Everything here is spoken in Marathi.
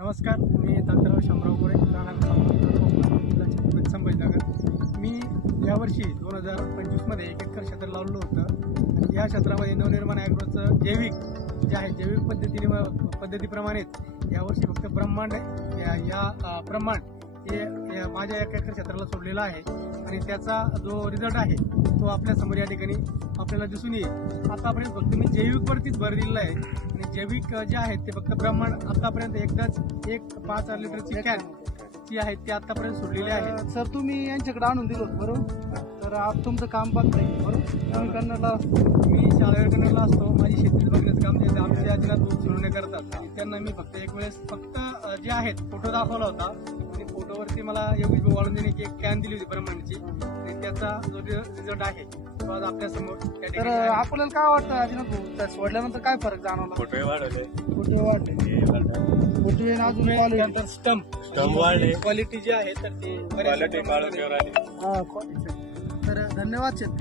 नमस्कार, मी तात्याराव शामराव गोरे, राहणार संभाजीनगर. मी यावर्षी 2025मध्ये 1 एकर क्षेत्र लावलं होतं. आणि या क्षेत्रामध्ये नवनिर्माण ॲग्रोचं जैविक जे आहे, जैविक पद्धतीप्रमाणेच यावर्षी फक्त ब्रह्मांड हे माझ्या 1 एकर क्षेत्राला सोडलेलं आहे. आणि त्याचा जो रिझल्ट आहे तो आपल्या समोर या ठिकाणी आपल्याला दिसून येईल. आतापर्यंत फक्त मी जैविकवरतीच भर दिलेला आहे. आणि जैविक जे आहेत ते फक्त ब्रह्मांड आतापर्यंत एकदाच 5 लिटरची कॅन जी आहे ती आतापर्यंत सोडलेली आहे. सर तुम्ही यांच्याकडे आणून दिलो बरोबर. तर आज तुमचं काम बघताय बरोबर. तुम्ही कन्नडला मी शाळेवर कन्नडला असतो. माझी शेती बघण्याचं काम जे आमच्या आजीला दूध सोडणे करतात. आणि त्यांना मी फक्त एक वेळेस फक्त जे आहेत फोटो दाखवला होता. आणि फोटोवरती मला योगेश भाऊ वाळून देणे की एक कॅन दिली होती ब्रह्मांडची. आणि त्याचा जो रिझल्ट आहे तो आज आपल्या समोर. तर आपल्याला काय वाटतं अजिनाथ भाऊ सोडल्यानंतर काय फरक जाणवला? फोटो वाढवले, कुठे वाटले कुठे अजून त्यानंतर स्टंप वाढले, क्वालिटी जी आहे तर ती क्वालिटी काढून ठेवली. तर धन्यवाद शेतकरी.